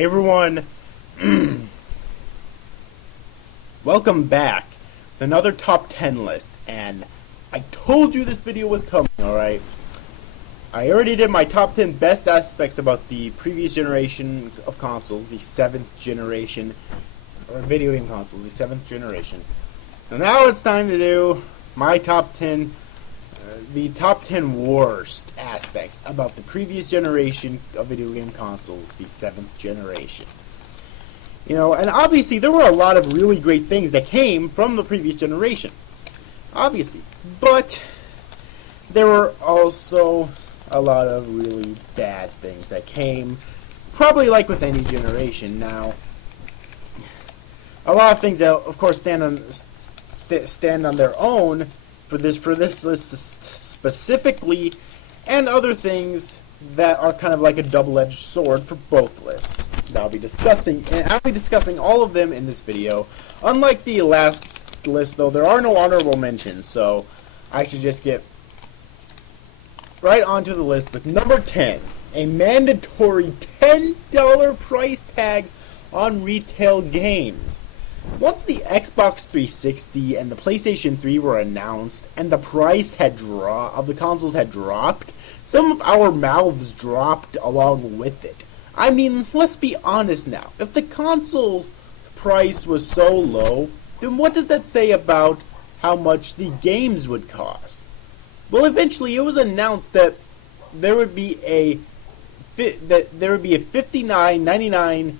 Hey everyone, welcome back to another top 10 list, and I told you this video was coming, alright? I already did my top 10 best aspects about the previous generation of consoles, the 7th generation, or video game consoles, the 7th generation. And now it's time to do my top 10, the top 10 worst aspects about the previous generation of video game consoles, the 7th generation. You know, and obviously there were a lot of really great things that came from the previous generation. Obviously. But there were also a lot of really bad things that came, probably like with any generation. Now, a lot of things that, of course, stand on their own for this list specifically, and other things that are kind of like a double-edged sword for both lists. I'll be discussing all of them in this video. Unlike the last list, though, there are no honorable mentions, so I should just get right onto the list with number 10, a mandatory $10 price tag on retail games. Once the Xbox 360 and the PlayStation 3 were announced and the price of the consoles had dropped, some of our mouths dropped along with it. I mean, let's be honest now. If the console price was so low, then what does that say about how much the games would cost? Well, eventually it was announced that there would be a $59.99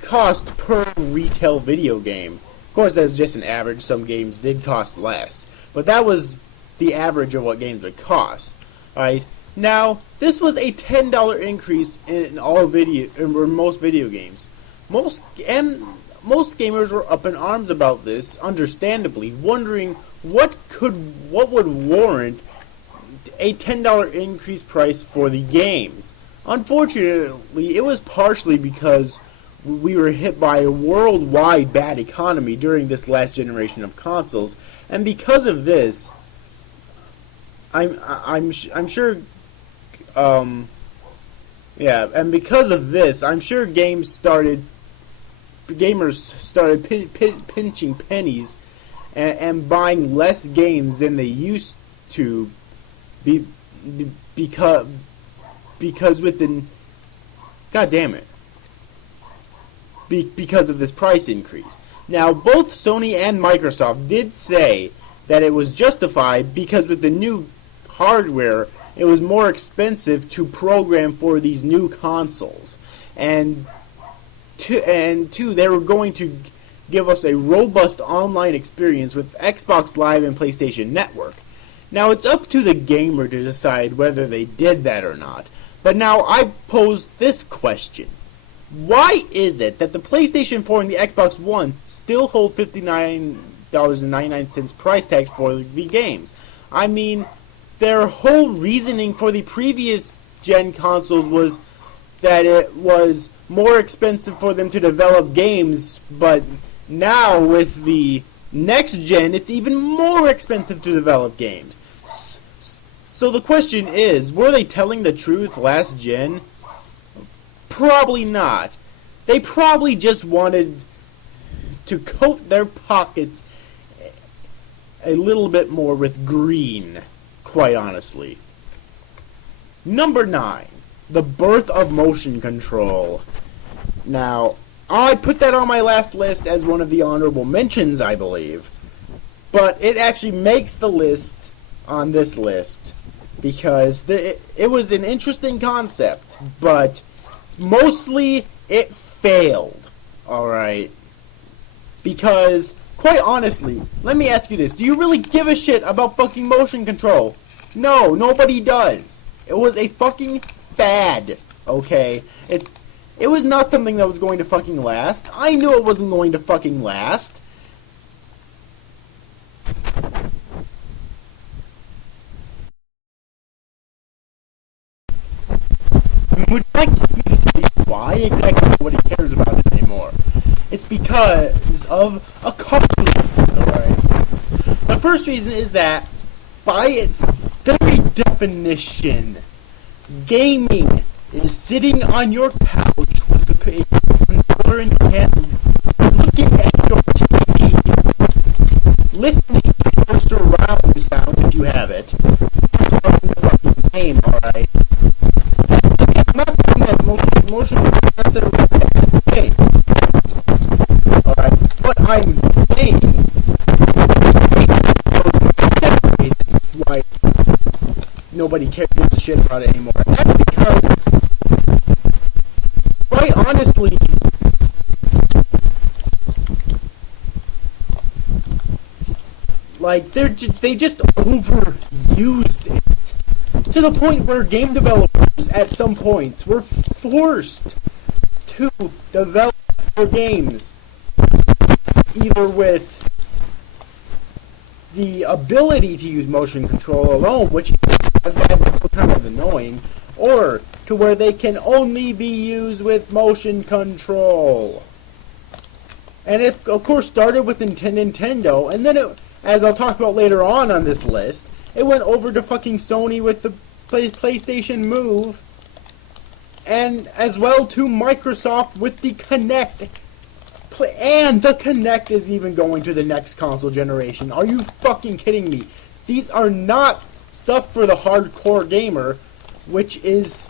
cost per retail video game. Of course, that's just an average. Some games did cost less, but that was the average of what games would cost. Alright, now this was a $10 increase in most video games. Most gamers were up in arms about this, understandably, wondering what would warrant a $10 increase price for the games. Unfortunately, it was partially because we were hit by a worldwide bad economy during this last generation of consoles, and because of this, I'm sure gamers started pinching pennies and buying less games than they used to, because with the because of this price increase. Now, both Sony and Microsoft did say that it was justified because with the new hardware, it was more expensive to program for these new consoles, and two, they were going to give us a robust online experience with Xbox Live and PlayStation Network. Now, it's up to the gamer to decide whether they did that or not. But now I pose this question. Why is it that the PlayStation 4 and the Xbox One still hold $59.99 price tags for the games? I mean, their whole reasoning for the previous gen consoles was that it was more expensive for them to develop games, but now with the next gen, it's even more expensive to develop games. So the question is, were they telling the truth last gen? Probably not. They probably just wanted to coat their pockets a little bit more with green, quite honestly. Number 9, the birth of motion control. Now, I put that on my last list as one of the honorable mentions, I believe. But it actually makes the list on this list because it was an interesting concept, but mostly it failed. Alright. Because, quite honestly, let me ask you this. Do you really give a shit about fucking motion control? No, nobody does. It was a fucking fad. Okay? It was not something that was going to fucking last. I knew it wasn't going to fucking last. Would you like me to tell you why exactly nobody cares about it anymore? It's because of a couple reasons, alright? The first reason is that, by its very definition, gaming is sitting on your couch with the controller in your hand, looking at your TV, listening to your surround sound if you have it, playing the fucking game, alright? Again, I'm not saying that motion is necessarily a bad game. Alright? But I'm saying why nobody gives a shit about it anymore. And that's because, quite honestly, like, they just overused it. To the point where game developers, at some points, were forced to develop their games either with the ability to use motion control alone, which isn't as bad but still kind of annoying, or to where they can only be used with motion control. And it, of course, started with Nintendo, and then it, as I'll talk about later on this list, it went over to fucking Sony with the PlayStation Move, and as well to Microsoft with the Kinect. And the Kinect is even going to the next console generation. Are you fucking kidding me? These are not stuff for the hardcore gamer, which is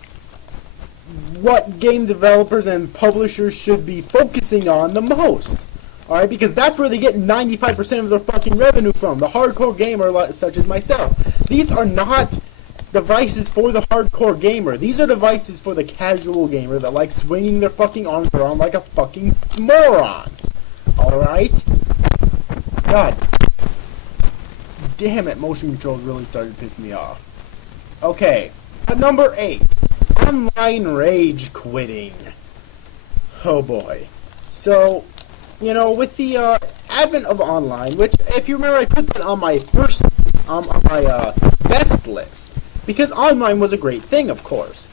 what game developers and publishers should be focusing on the most. Alright, because that's where they get 95% of their fucking revenue from. The hardcore gamer such as myself. These are not devices for the hardcore gamer. These are devices for the casual gamer that likes swinging their fucking arms around like a fucking moron. Alright? God damn it, motion controls really started to piss me off. Okay, at number 8, online rage quitting. Oh boy. So, you know, with the advent of online, which, if you remember, I put that on my first, on my best list, because online was a great thing, of course.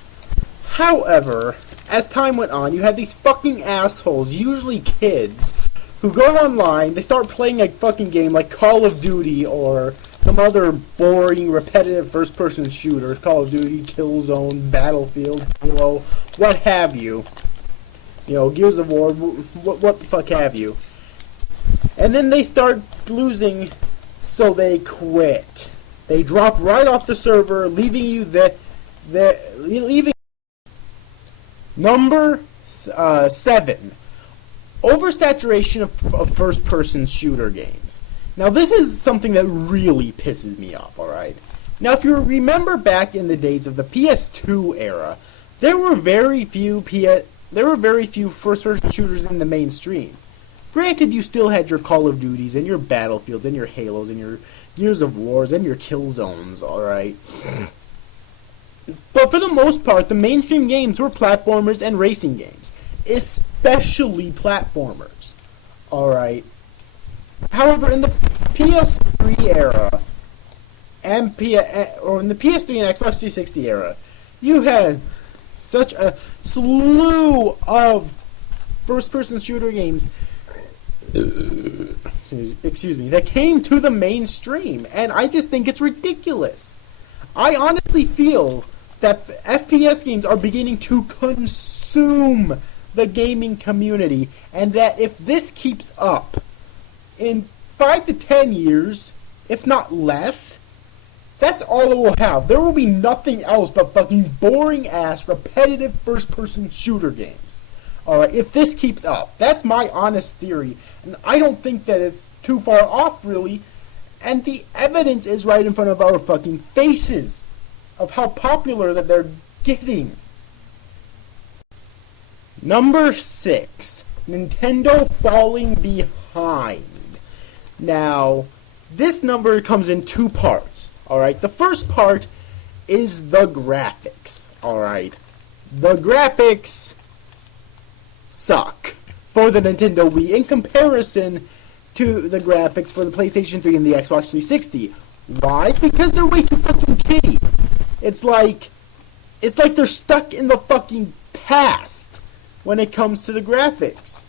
However, as time went on, you had these fucking assholes, usually kids, who go online, they start playing a fucking game like Call of Duty or some other boring, repetitive first-person shooter, Call of Duty, Killzone, Battlefield, Halo, what have you. You know, Gears of War, what the fuck have you. And then they start losing, so they quit. They drop right off the server, leaving you leaving. Number 7. Oversaturation of first-person shooter games. Now, this is something that really pisses me off, alright? Now, if you remember back in the days of the PS2 era, there were very few first-person shooters in the mainstream. Granted, you still had your Call of Duties and your Battlefields and your Halos and your Gears of Wars and your Killzones, alright? But for the most part, the mainstream games were platformers and racing games. Especially platformers. Alright? However, in the PS3 era, or in the PS3 and Xbox 360 era, you had such a slew of first-person shooter games, excuse me, that came to the mainstream, and I just think it's ridiculous. I honestly feel that FPS games are beginning to consume the gaming community, and that if this keeps up, in 5 to 10 years, if not less, that's all it will have. There will be nothing else but fucking boring-ass, repetitive first-person shooter games. Alright, if this keeps up. That's my honest theory. And I don't think that it's too far off, really. And the evidence is right in front of our fucking faces of how popular that they're getting. Number 6. Nintendo falling behind. Now, this number comes in 2 parts. Alright, the first part is the graphics. Alright, the graphics suck for the Nintendo Wii in comparison to the graphics for the PlayStation 3 and the Xbox 360. Why? Because they're way too fucking kiddie. It's like they're stuck in the fucking past when it comes to the graphics.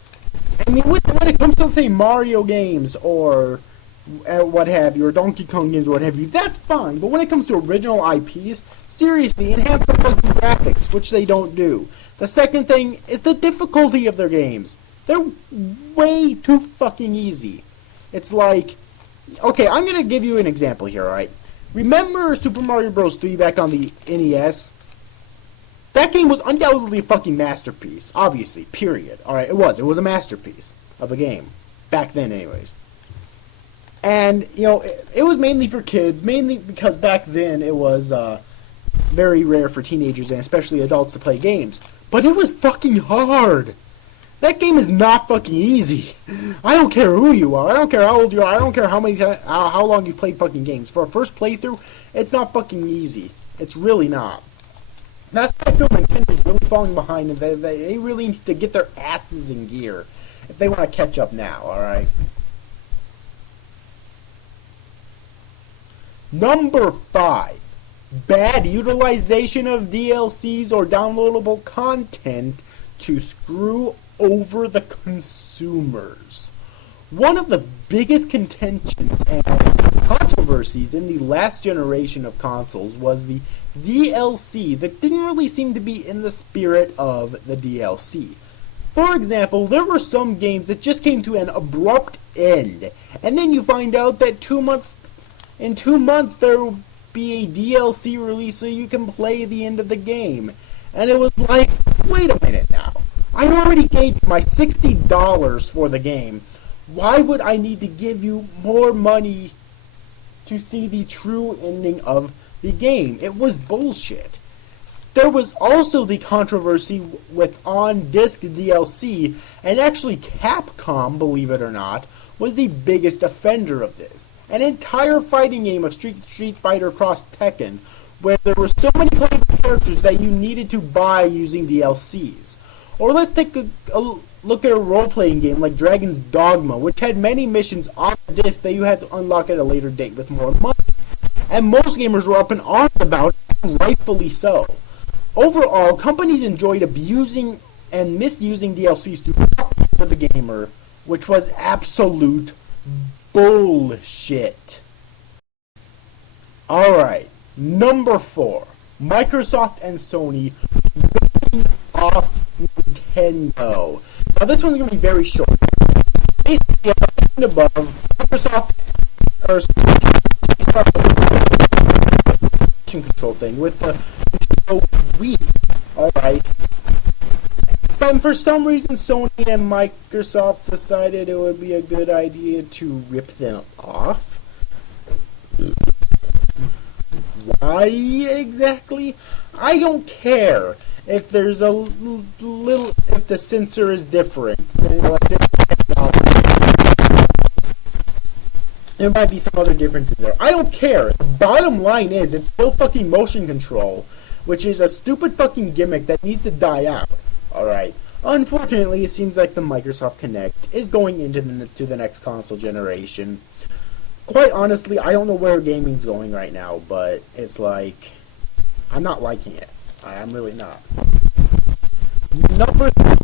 I mean, when it comes to, say, Mario games or what have you, or Donkey Kong games, or what have you, that's fine. But when it comes to original IPs, seriously, enhance the fucking graphics, which they don't do. The second thing is the difficulty of their games. They're way too fucking easy. It's like, okay, I'm gonna give you an example here, alright? Remember Super Mario Bros. 3 back on the NES? That game was undoubtedly a fucking masterpiece. Obviously, period. Alright, it was. It was a masterpiece of a game. Back then, anyways. And, you know, it was mainly for kids, mainly because back then it was very rare for teenagers and especially adults to play games. But it was fucking hard. That game is not fucking easy. I don't care who you are. I don't care how old you are. I don't care how long you've played fucking games. For a first playthrough, it's not fucking easy. It's really not. That's why I feel Nintendo's really falling behind, and they really need to get their asses in gear if they want to catch up now, alright? Number 5. Bad utilization of DLCs or downloadable content to screw over the consumers. One of the biggest contentions and controversies in the last generation of consoles was the DLC that didn't really seem to be in the spirit of the DLC. For example, there were some games that just came to an abrupt end, and then you find out that in 2 months there will be a DLC release so you can play the end of the game. And it was like, wait a minute now. I already gave you my $60 for the game. Why would I need to give you more money to see the true ending of the game? It was bullshit. There was also the controversy with on-disc DLC, and actually Capcom, believe it or not, was the biggest offender of this. An entire fighting game of Street Fighter Cross Tekken, where there were so many playable characters that you needed to buy using DLCs. Or let's take a look at a role-playing game like Dragon's Dogma, which had many missions on the disc that you had to unlock at a later date with more money. And most gamers were up in arms about it, rightfully so. Overall, companies enjoyed abusing and misusing DLCs to fuck for the gamer, which was absolute bullshit. Alright, number 4. Microsoft and Sony ripping off Nintendo. Now this one's going to be very short. Basically, as I mentioned above, Microsoft or Sony control thing with the Nintendo Wii. Alright. But for some reason, Sony and Microsoft decided it would be a good idea to rip them off. Why exactly? I don't care if there's a little, if the sensor is different. There might be some other differences there. I don't care. The bottom line is, it's still fucking motion control, which is a stupid fucking gimmick that needs to die out. Alright. Unfortunately, it seems like the Microsoft Kinect is going into the next console generation. Quite honestly, I don't know where gaming's going right now, but it's like, I'm not liking it. I'm really not. Number 3.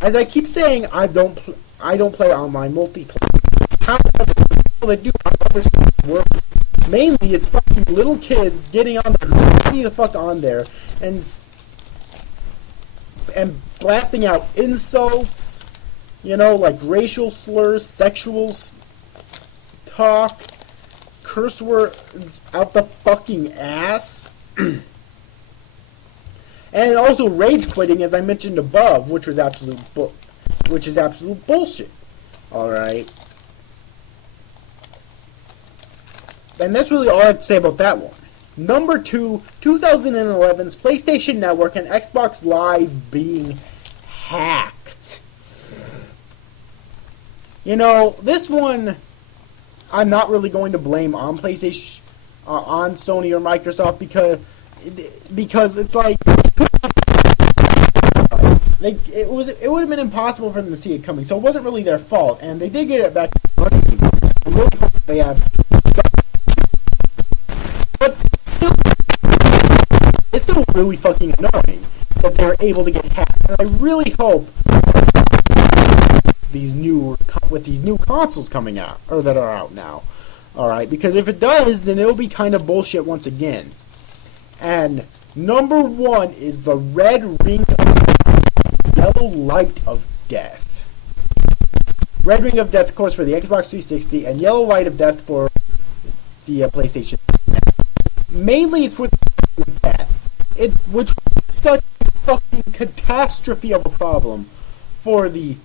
As I keep saying, I don't play online multiplayer. However, the people that do, I understand it works. Mainly, it's fucking little kids getting on there, getting the fuck on there, and blasting out insults, you know, like racial slurs, sexual talk, curse words out the fucking ass, and also rage quitting, as I mentioned above, which is absolute bullshit. All right, and that's really all I have to say about that one. Number 2, 2011's PlayStation Network and Xbox Live being hacked. You know, this one, I'm not really going to blame on PlayStation, on Sony or Microsoft, because it's like, it would have been impossible for them to see it coming, so it wasn't really their fault, and they did get it back running. I'm really hoping they have. But it's still really fucking annoying that they're able to get hacked, and I really hope these new consoles coming out, or that are out now. Alright, because if it does, then it'll be kind of bullshit once again. And number one is the red ring of yellow light of death. Red ring of death, of course, for the Xbox 360, and yellow light of death for the PlayStation. Mainly it's for the death, which was such a fucking catastrophe of a problem for the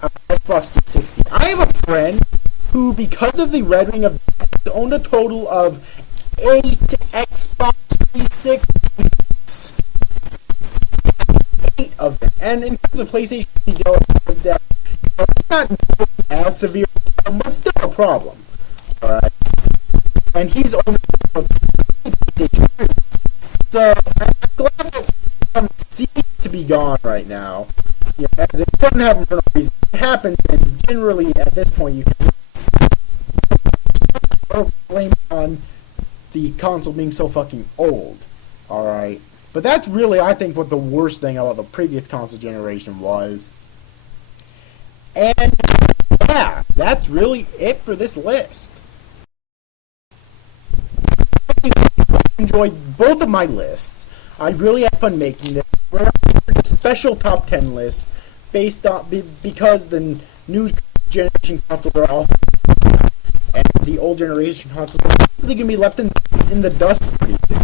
Xbox 360. I have a friend who, because of the red ring of death, owned a total of 8 Xbox 360s. 8 of them. And in terms of PlayStation yellow light of death, it's not as severe, but still a problem. Alright. And he's only so I'm glad that it seems to be gone right now. You know, as it couldn't happen for no reason. It happens, and generally at this point you can blame on the console being so fucking old. Alright. But that's really, I think, what the worst thing about the previous console generation was. And yeah, that's really it for this list. I enjoyed both of my lists. I really had fun making this. We're a special top 10 list based on because the new generation consoles are all and the old generation consoles are really gonna be left in the dust pretty soon.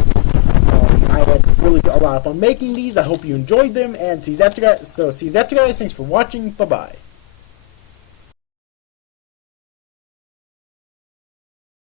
I had really a lot of fun making these. I hope you enjoyed them, and see you after guys. So see you after guys. Thanks for watching. Bye bye.